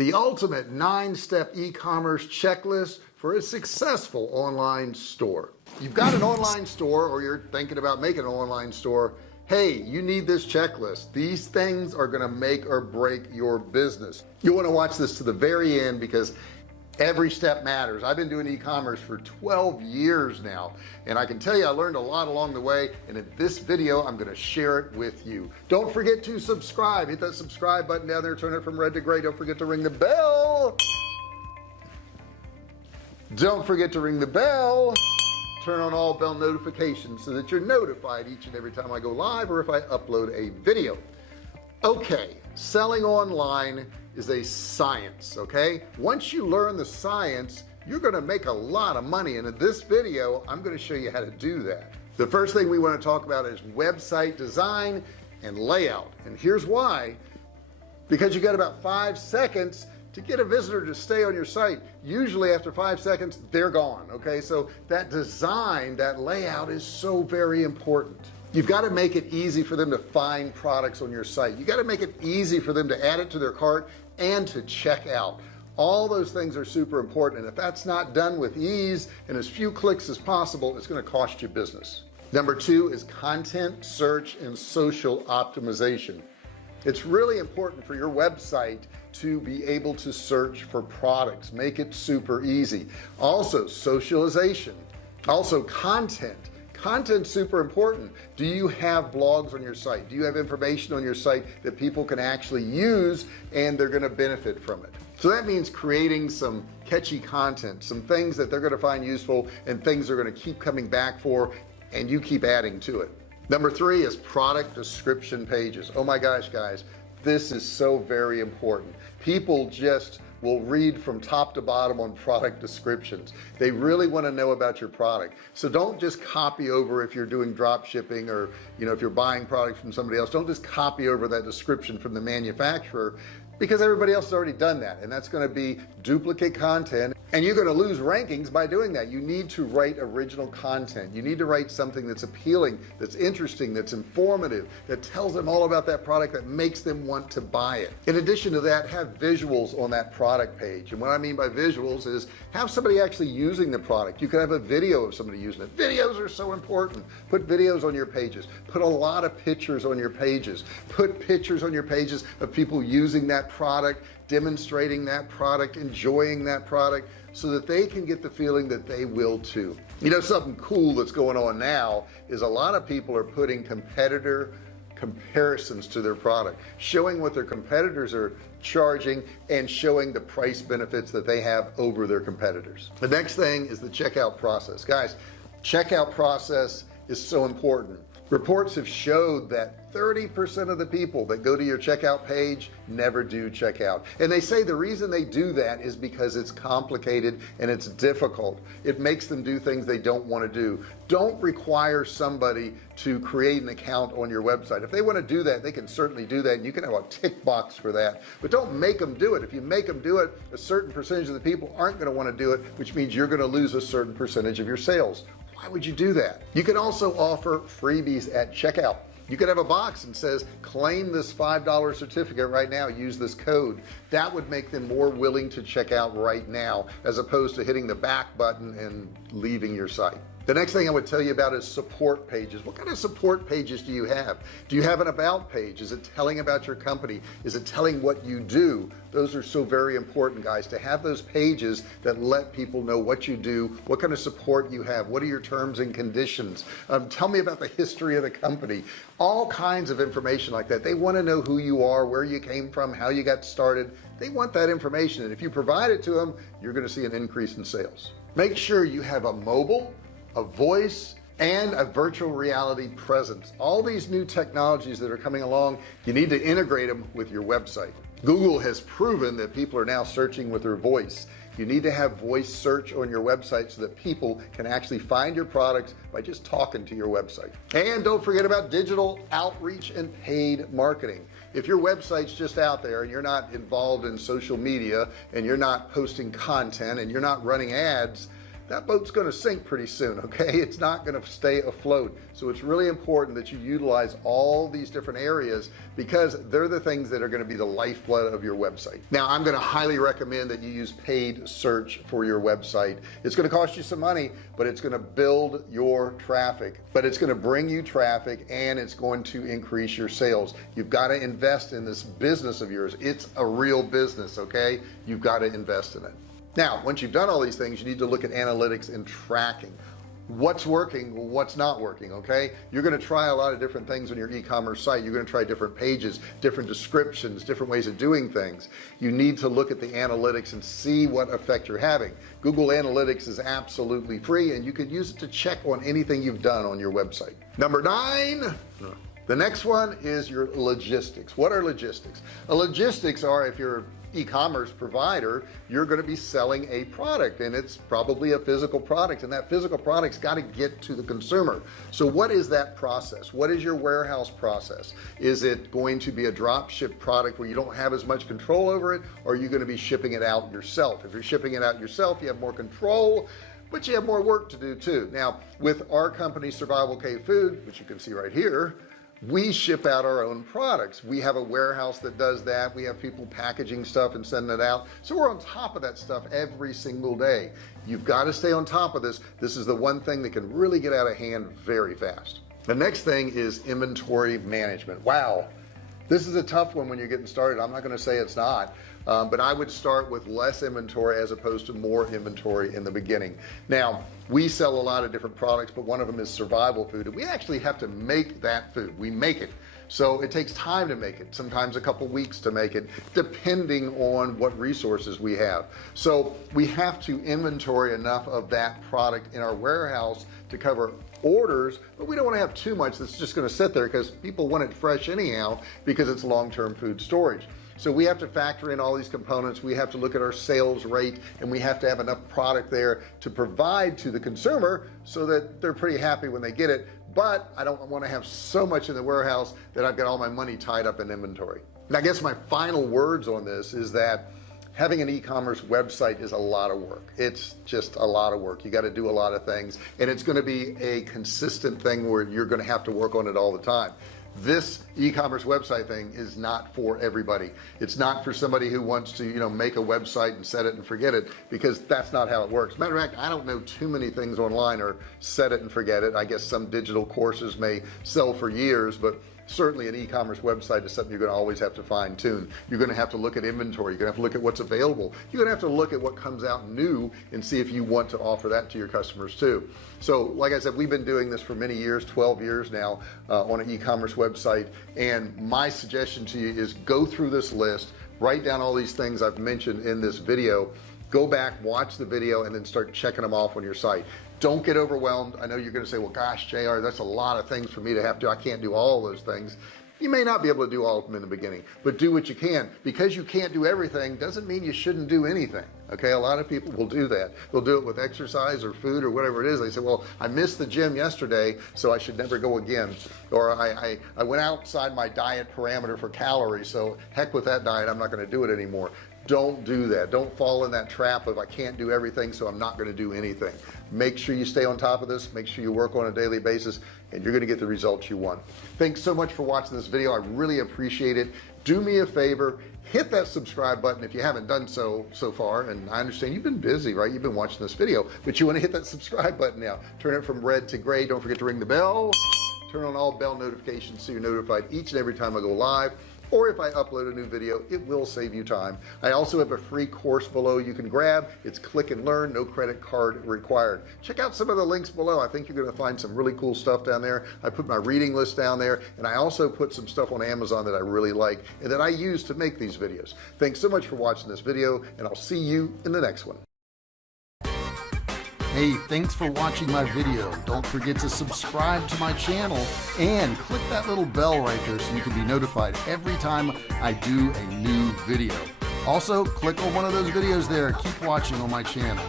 the ultimate 9-step e-commerce checklist for a successful online store. You've got an online store, or you're thinking about making an online store. Hey, you need this checklist. These things are going to make or break your business. You want to watch this to the very end, because every step matters. I've been doing e-commerce for 12 years now, and I can tell you I learned a lot along the way, and in this video I'm going to share it with you. Don't forget to subscribe. Hit that subscribe button down there, turn it from red to gray. Don't forget to ring the bell. Don't forget to ring the bell. Turn on all bell notifications so that you're notified each and every time I go live or if I upload a video. Okay, selling online is a science. Okay, once you learn the science, you're going to make a lot of money, and in this video I'm going to show you how to do that. The first thing we want to talk about is website design and layout, and here's why. Because you got about 5 seconds to get a visitor to stay on your site. Usually after 5 seconds they're gone. Okay, so that design, that layout is so very important. You've got to make it easy for them to find products on your site. You got to make it easy for them to add it to their cart and to check out. All those things are super important, and if that's not done with ease and as few clicks as possible, it's going to cost you business. Number 2 is content, search, and social optimization. It's really important for your website to be able to search for products. Make it super easy. Also socialization, also content. Content's super important. Do you have blogs on your site? Do you have information on your site that people can actually use and they're going to benefit from it? So that means creating some catchy content, some things that they're going to find useful and things they're going to keep coming back for, and you keep adding to it. Number 3 is product description pages. Oh my gosh, guys, this is so very important. People just will read from top to bottom on product descriptions. They really want to know about your product. So don't just copy over if you're doing drop shipping, or if you're buying products from somebody else, don't just copy over that description from the manufacturer, because everybody else has already done that, and that's going to be duplicate content, and you're going to lose rankings by doing that. You need to write original content. You need to write something that's appealing, that's interesting, that's informative, that tells them all about that product, that makes them want to buy it. In addition to that, have visuals on that product page. And what I mean by visuals is have somebody actually using the product. You can have a video of somebody using it. Videos are so important. Put videos on your pages. Put a lot of pictures on your pages. Put pictures on your pages of people using that product, demonstrating that product, enjoying that product, so that they can get the feeling that they will too. Something cool that's going on now is a lot of people are putting competitor comparisons to their product, showing what their competitors are charging and showing the price benefits that they have over their competitors. The next thing is the checkout process. Guys, checkout process is so important. Reports have showed that 30% of the people that go to your checkout page never do checkout, and they say the reason they do that is because it's complicated and it's difficult. It makes them do things they don't want to do. Don't require somebody to create an account on your website. If they want to do that, they can certainly do that, and you can have a tick box for that, but don't make them do it. If you make them do it, a certain percentage of the people aren't going to want to do it, which means you're going to lose a certain percentage of your sales. Why would you do that? You can also offer freebies at checkout. You could have a box and says, claim this $5 certificate right now, use this code. That would make them more willing to check out right now, as opposed to hitting the back button and leaving your site. The next thing I would tell you about is support pages. What kind of support pages do you have? Do you have an about page? Is it telling about your company? Is it telling what you do? Those are so very important, guys, to have those pages that let people know what you do, what kind of support you have, what are your terms and conditions, tell me about the history of the company, all kinds of information like that. They want to know who you are, where you came from, how you got started. They want that information, and if you provide it to them, you're going to see an increase in sales. Make sure you have a mobile, a voice, and a virtual reality presence. All these new technologies that are coming along, you need to integrate them with your website. Google has proven that people are now searching with their voice. You need to have voice search on your website so that people can actually find your products by just talking to your website. And don't forget about digital outreach and paid marketing. If your website's just out there and you're not involved in social media and you're not posting content and you're not running ads, that boat's going to sink pretty soon. Okay, it's not going to stay afloat. So it's really important that you utilize all these different areas, because they're the things that are going to be the lifeblood of your website. Now I'm going to highly recommend that you use paid search for your website. It's going to cost you some money, but it's going to build your traffic, but it's going to bring you traffic, and it's going to increase your sales. You've got to invest in this business of yours. It's a real business. Okay, you've got to invest in it. Now once you've done all these things, you need to look at analytics and tracking. What's working, what's not working. Okay, you're going to try a lot of different things on your e-commerce site. You're going to try different pages, different descriptions, different ways of doing things. You need to look at the analytics and see what effect you're having. Google Analytics is absolutely free, and you can use it to check on anything you've done on your website. Number 9, the next one is your logistics. What are logistics? Logistics are, if you're e-commerce provider, you're going to be selling a product, and it's probably a physical product, and that physical product's got to get to the consumer. So what is that process? What is your warehouse process? Is it going to be a drop ship product where you don't have as much control over it, or are you going to be shipping it out yourself? If you're shipping it out yourself, you have more control, but you have more work to do too. Now with our company Survivalcave Food, which you can see right here, we ship out our own products. We have a warehouse that does that. We have people packaging stuff and sending it out. So we're on top of that stuff every single day. You've got to stay on top of this. This is the one thing that can really get out of hand very fast. The next thing is inventory management. Wow, this is a tough one when you're getting started. I'm not going to say it's not, but I would start with less inventory as opposed to more inventory in the beginning. Now we sell a lot of different products, but one of them is survival food, and we actually have to make that food. We make it, so it takes time to make it, sometimes a couple weeks to make it, depending on what resources we have. So we have to inventory enough of that product in our warehouse to cover orders, but we don't want to have too much that's just going to sit there, because people want it fresh anyhow, because it's long-term food storage. So we have to factor in all these components. We have to look at our sales rate, and we have to have enough product there to provide to the consumer so that they're pretty happy when they get it. But I don't want to have so much in the warehouse that I've got all my money tied up in inventory. And I guess my final words on this is that having an e-commerce website is a lot of work. It's just a lot of work. You got to do a lot of things, and it's going to be a consistent thing where you're going to have to work on it all the time. This e-commerce website thing is not for everybody. It's not for somebody who wants to, make a website and set it and forget it, because that's not how it works. Matter of fact, I don't know too many things online or set it and forget it. I guess some digital courses may sell for years, but certainly an e-commerce website is something you're going to always have to fine tune. You're going to have to look at inventory. You're going to have to look at what's available. You're going to have to look at what comes out new and see if you want to offer that to your customers too. So like I said, we've been doing this for many years, 12 years now, on an e-commerce website, and my suggestion to you is go through this list, write down all these things I've mentioned in this video, go back, watch the video, and then start checking them off on your site. Don't get overwhelmed. I know you're going to say, well, gosh, JR, that's a lot of things for me to have to do. I can't do all those things. You may not be able to do all of them in the beginning, but do what you can. Because you can't do everything doesn't mean you shouldn't do anything. Okay, a lot of people will do that. They'll do it with exercise or food or whatever it is. They say, well, I missed the gym yesterday, so I should never go again. Or I went outside my diet parameter for calories, so heck with that diet, I'm not going to do it anymore. Don't do that. Don't fall in that trap of I can't do everything, so I'm not going to do anything. Make sure you stay on top of this. Make sure you work on a daily basis, and you're going to get the results you want. Thanks so much for watching this video. I really appreciate it. Do me a favor, hit that subscribe button if you haven't done so far. And I understand you've been busy, right? You've been watching this video, but you want to hit that subscribe button now. Turn it from red to gray. Don't forget to ring the bell. Turn on all bell notifications so you're notified each and every time I go live. Or if I upload a new video, it will save you time. I also have a free course below you can grab. It's click and learn, no credit card required. Check out some of the links below. I think you're going to find some really cool stuff down there. I put my reading list down there, and I also put some stuff on Amazon that I really like and that I use to make these videos. Thanks so much for watching this video, and I'll see you in the next one. Hey, thanks for watching my video. Don't forget to subscribe to my channel and click that little bell right there so you can be notified every time I do a new video. Also, click on one of those videos there. Keep watching on my channel.